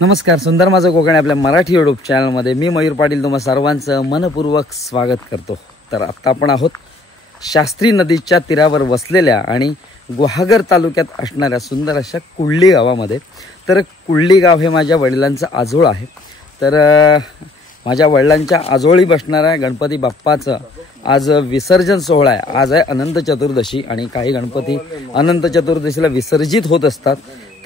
नमस्कार, सुंदर माझं कोकण आपल्या मराठी यूट्यूब चॅनलमध्ये मी मयूर पाटील तुम्हा सर्वांचं मनपूर्वक स्वागत करतो। तर आता आपण आहोत शास्त्री नदीच्या तीरावर वसलेल्या आणि गुहागर तालुक्यात असणाऱ्या सुंदर अशा कुळली गावामध्ये। तर कुळली गाव हे माझ्या वडिलांचं आजोळ आहे। तर माझ्या वडिलांच्या आजोळी बसणाऱ्या गणपती बाप्पाचं आज विसर्जन सोहळा आहे। आज आहे अनंत चतुर्दशी आणि काही गणपती अनंत चतुर्दशीला विसर्जित होत असतात।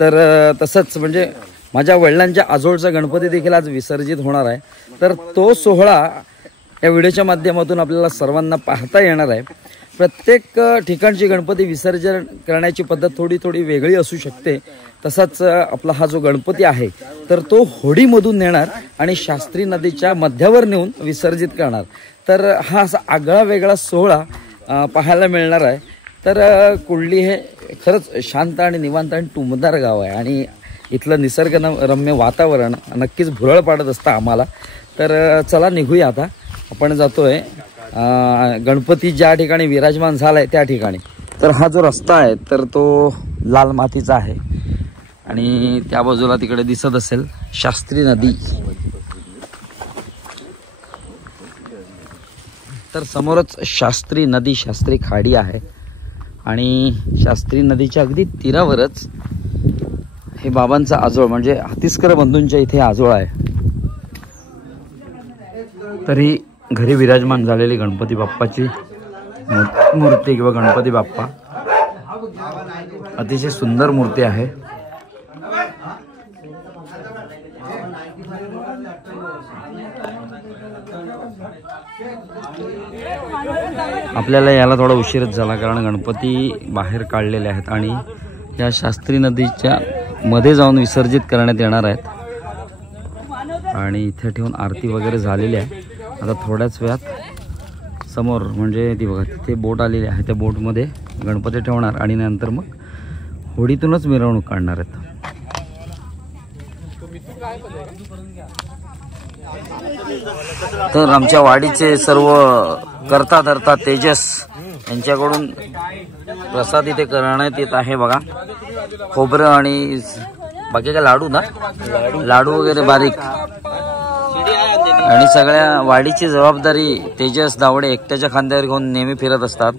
तर तसंच म्हणजे माझ्या वडिलांच्या आजोळचा गणपती देखील आज विसर्जित होणार आहे। तर तो सोहळा या व्हिडिओच्या माध्यमातून आपल्याला सर्वांना पाहता येणार आहे। प्रत्येक ठिकाणची गणपती विसर्जन करण्याची पद्धत थोडी वेगळी असू शकते। तसाच आपला हा जो गणपती आहे तर तो होडीमधून नेणार आणि शास्त्री नदीच्या मध्यावर नेऊन विसर्जित करणार। तर हा असा आगळा वेगळा सोहळा पाहायला मिळणार आहे। तर कुळली हे खरंच शांत आणि निवांत आणि टुमदार गाव आहे आणि इथलं निसर्गरम्य वातावरण नक्कीच भुरळ पाडत असतं आम्हाला। तर चला निघूया आता। आपण जातोय गणपती ज्या ठिकाणी विराजमान झालाय त्या ठिकाणी। तर हा जो रस्ता आहे तर तो लाल मातीचा आहे आणि त्या बाजूला तिकडे दिसत असेल शास्त्री नदी। तर समोरच शास्त्री नदी, शास्त्री खाडी आहे आणि शास्त्री नदीच्या अगदी तीरावरच हे बाबांचा आजोळ म्हणजे हत्तीसकर बंधूंच्या इथे आजोळ आहे। तरी घरी विराजमान झालेली गणपती बाप्पाची मूर्ती किंवा गणपती बाप्पा अतिशय सुंदर मूर्ती आहे। आपल्याला याला थोडा उशीरच झाला कारण गणपती बाहेर काढलेले आहेत आणि या शास्त्री नदीच्या मध्ये जाऊन विसर्जित करण्यात येणार आहेत आणि इथे ठेवून आरती वगैरे झालेली आहे। आता थोड्याच वेळात समोर म्हणजे ती बघा तिथे बोट आलेली आहे, त्या बोटमध्ये गणपती ठेवणार आणि नंतर मग होडीतूनच मिरवणूक काढणार आहेत। तर आमच्या वाडीचे सर्व करता धरता तेजस यांच्याकडून प्रसाद इथे करण्यात येत आहे। बघा खोबरं आणि बाकी काय लाडू ना, लाडू वगैरे बारीक आणि सगळ्या वाडीची जबाबदारी तेजस दावडे एकट्याच्या खांद्यावर घेऊन नेहमी फिरत असतात।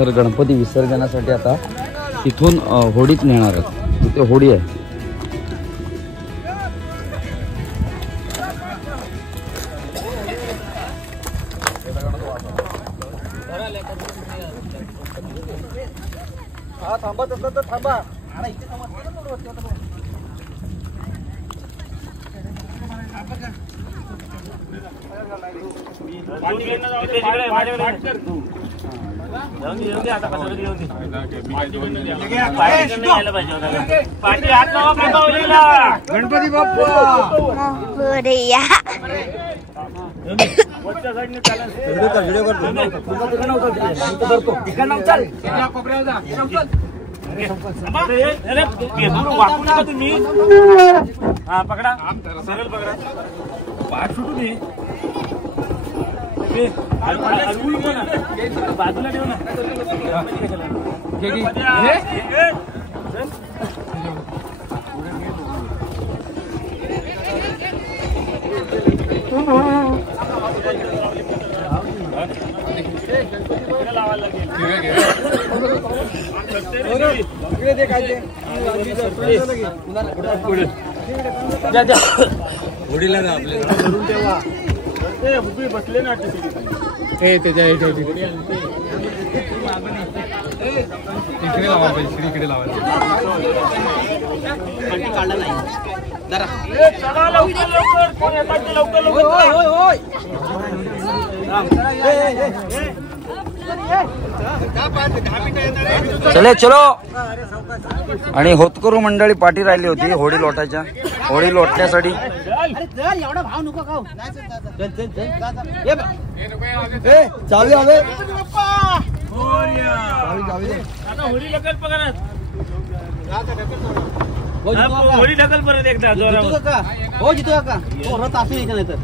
तर गणपती विसर्जनासाठी आता इथून होडीत नेणार आहेत. इथे होडी आहे. थांबत असलं तर थांबा. गणपती बाप्पा मोरया. तुम्ही हा पकडा सरळ पकडा पाठ सुटू दे. बाजूला ठेव ना. होडीला ना आपल्याला धरून ठेवा. बसले ना त्याच्या इकडे लावा पाहिजे. इकडे लावायला काढला नाही जरा. चले चलो. आणि होतकरू मंडळी पाठी राहिली होती होडी लोटायच्या. होडी लोटण्यासाठी चालू हवे. होडी ढकल परत एकदा जोरावर. हो जितो का रथ असू इथे नाही तर.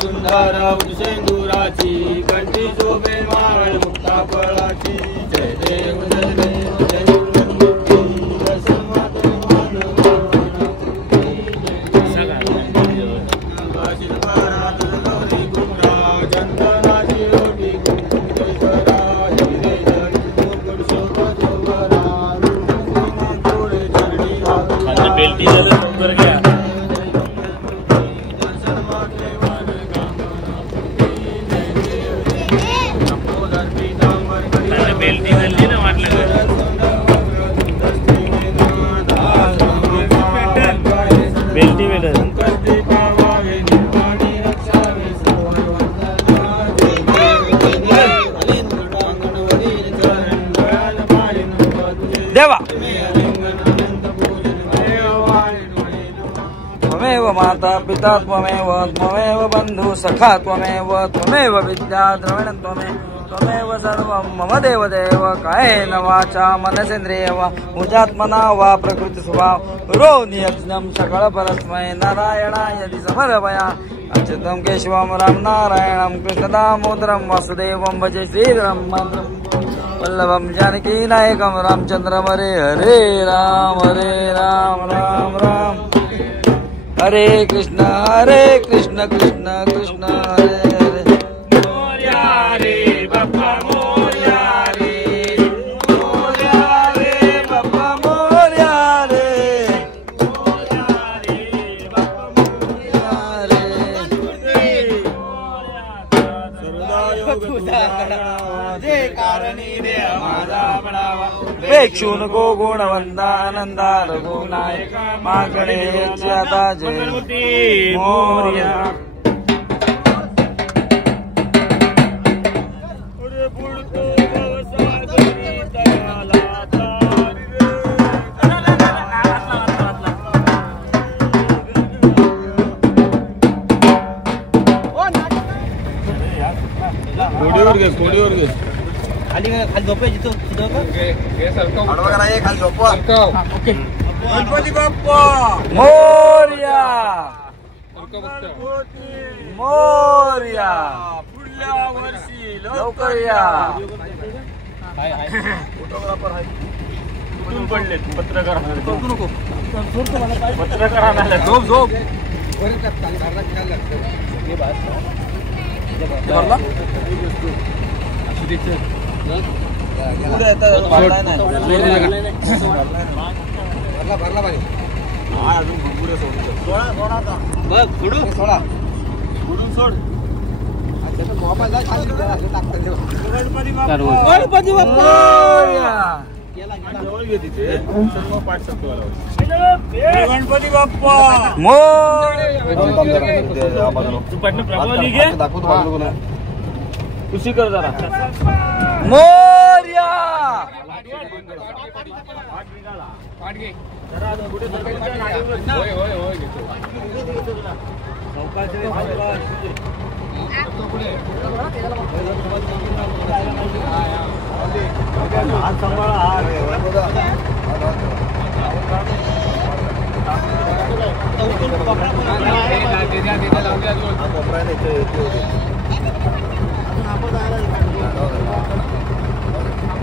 सुंदर सेंदुराची कंठी शोभे माळ मुक्ता फळाची जय देव जय देव जय मूर्ती दर्शन मात्र मान आशीर्वाद गौरी कुमरा चंदनाची ओटी कुंकुमेश्वरा जय जय मुकुट शोभा जोगरा थोडे चरणी घालून बेल्टी झालं लवकर घ्या बेल्टी झाली ना वाटलं बेल्टी वेळ देवा त्वमेव माता पिता त्वमेव त्वमेव बंधु सखा त्वमेव त्वमेव विद्या द्रविणं त्वमेव सर्वं मम देवदेव कायेन वाचा मनसेन्द्रिय वा मुजात्मना वा प्रकृति स्वभाव रोनियज्ञं सकल परस्मै नारायणाय यदि समर्पया अच्युतं केशवं राम नारायणं कृष्णदामोदरं वासुदेवं भजे श्रीराम वल्लभं जानकी नायकं रामचन्द्रं हरे हरे राम राम राम हरे कृष्ण कृष्ण कृष्ण हरे हरे मोरया रे बाप्पा मोरया रे मोरया रे बाप्पा मोरया रे मोरया रे बाप्पा मोरया रे जय कारणी दे माझा बडावा पेक्षू नको गुणवंता रघुनायक मागणे आता जय मोरया कोडीवर घे खाली खाली झोपायची तो खाली झोपवा ओके गणपती बाप्पा मोरया मोरया पुढल्या वर्षी लवकर या फोटोग्राफर आहे कुठून पडले पत्रकार नको पत्रकार झोप झोप गणपती बाप्पा गणपती बाप्पा खुशी कर जरा मोरया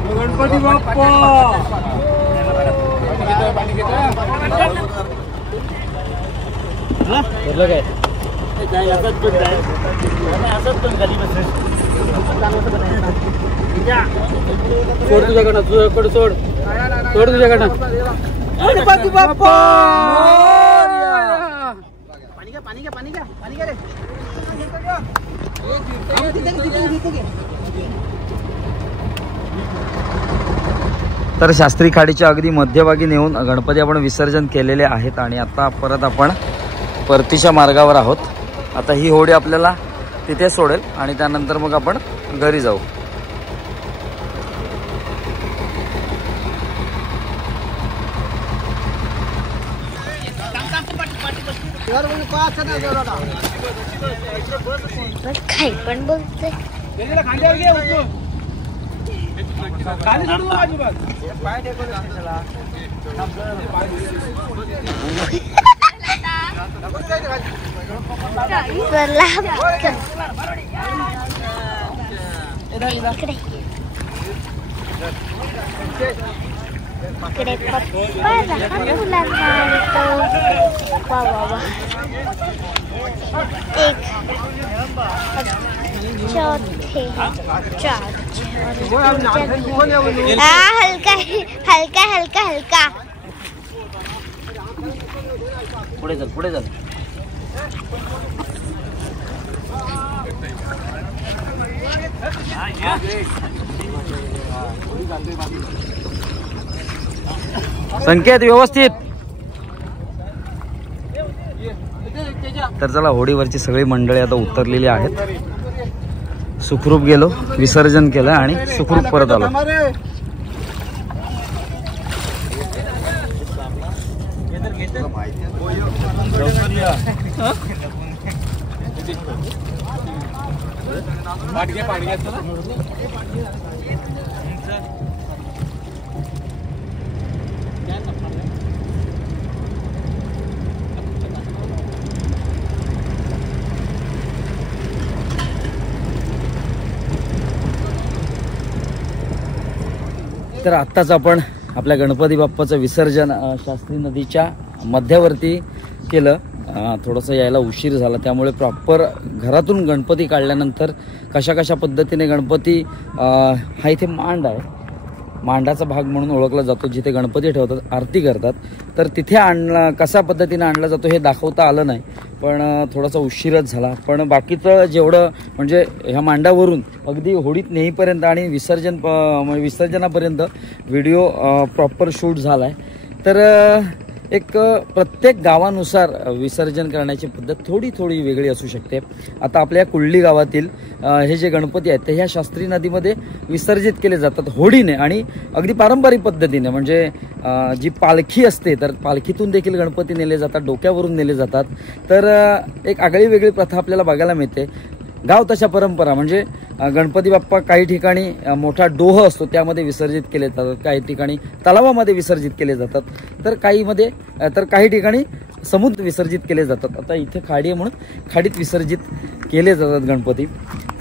गणपती बाप्पा काय असंच पण असंच पण खाली बस सोड तुझ्याकडनं तुझ्याकडे सोड तुझ्याकडनं गणपती बाप्पा पाणी घ्या रे तर शास्त्री खाडीच्या अगदी मध्यभागी नेऊन गणपती आपण विसर्जन केलेले आहेत आणि आता परत आपण परतीच्या मार्गावर आहोत. आता ही होडी आपल्याला तिथे सोडेल आणि त्यानंतर मग आपण घरी जाऊ. काय पण बोलते चला इकडे पप्पा लहान मुलांना आणतो. वा वा वा. एक चौथे हलका हलका हलका हलका. पुढे चल पुढे चल. संकेत व्यवस्थित. तर चला होडीवरची सगळी मंडळी आता उतरलेली आहेत. सुखरूप गेलो, विसर्जन केलं आणि सुखरूप परत आलो. तर आत्ताच आपण आपल्या गणपती बाप्पाचं विसर्जन शास्त्री नदीच्या मध्यावरती केलं. थोडंसं यायला उशीर झाला, त्यामुळे प्रॉपर घरातून गणपती काढल्यानंतर कशा कशा पद्धतीने गणपती हा इथे मांड आहे, मांडाचा भाग म्हणून ओळखला जातो, जिथे गणपती ठेवतात, आरती करतात. तर तिथे आणला कशा पद्धतीने आणला जातो हे दाखवता आलं नाही, पण थोडासा उशीरच झाला. पण बाकीचं जेवढं म्हणजे ह्या मांडावरून अगदी होडीत नेईपर्यंत आणि विसर्जनापर्यंत व्हिडिओ प्रॉपर शूट झाला आहे. तर एक प्रत्येक गावानुसार विसर्जन करण्याची पद्धत थोडी थोडी वेगळी असू शकते. आता आपल्या कुळली गावातील हे जे गणपती आहेत ते ह्या शास्त्री नदीमध्ये विसर्जित केले जातात होडीने आणि अगदी पारंपरिक पद्धतीने. म्हणजे जी पालखी असते तर पालखीतून देखील गणपती नेले जातात, डोक्यावरून नेले जातात. तर एक आगळी वेगळी प्रथा आपल्याला बघायला मिळते. गाव तशा परंपरा म्हणजे गणपती बाप्पा काही ठिकाणी मोठा डोह असतो त्यामध्ये विसर्जित केले जातात, काही ठिकाणी तलावामध्ये विसर्जित केले जातात, तर काही ठिकाणी समुद्र विसर्जित केले जातात. आता इथे खाडी आहे म्हणून खाडीत विसर्जित केले जातात गणपती.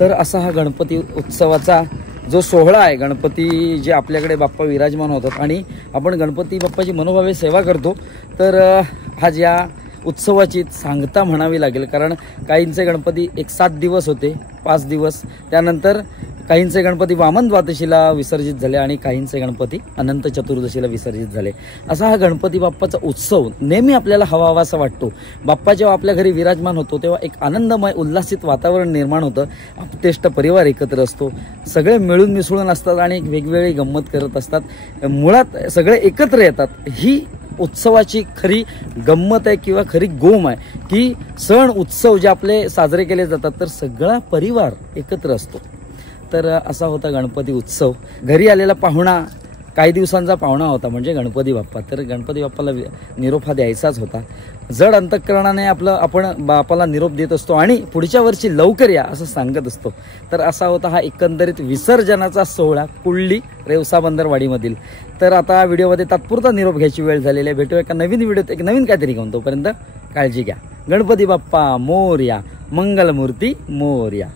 तर असा हा गणपती उत्सवाचा जो सोहळा आहे, गणपती जे आपल्याकडे बाप्पा विराजमान होतात आणि आपण गणपती बाप्पाची मनोभावे सेवा करतो. तर आज या उत्सवाची सांगता म्हणावी लागेल, कारण काहींचे गणपती 7 दिवस होते, 5 दिवस, त्यानंतर काहींचे गणपती वामन द्वादशीला विसर्जित झाले आणि काहींचे गणपती अनंत चतुर्दशीला विसर्जित झाले. असा हा गणपती बाप्पाचा उत्सव नेहमी आपल्याला हवासा वाटतो. बाप्पा जेव्हा आपल्या घरी विराजमान होतो तेव्हा एक आनंदमय उल्हासित वातावरण निर्माण होतं. आपतेष्ट परिवार एकत्र असतो, सगळे मिळून मिसळून असतात आणि एक वेगवेगळी गंमत करत असतात. मुळात सगळे एकत्र येतात. ही उत्सवाची खरी गंमत आहे किंवा खरी गोम आहे की सण उत्सव जे आपले साजरे केले जातात तर सगळा परिवार एकत्र असतो. तर असा होता गणपती उत्सव. घरी आलेला पाहुणा काही दिवसांचा पाहुणा होता म्हणजे गणपती बाप्पा. तर गणपती बाप्पाला निरोप हा द्यायचाच होता. जड अंतःकरणाने आपण बाप्पाला निरोप देत असतो आणि पुढच्या वर्षी लवकर या असं सांगत असतो. तर असा होता हा एकंदरीत विसर्जनाचा सोहळा कुळली रेवसा बंदरवाडीमधील. तर आता व्हिडिओमध्ये तात्पुरता निरोप घ्यायची वेळ झालेली आहे. भेटूया एका नवीन व्हिडिओत एक नवीन काहीतरी घेऊन. तोपर्यंत काळजी घ्या. गणपती बाप्पा मोरया, मंगलमूर्ती मोरया.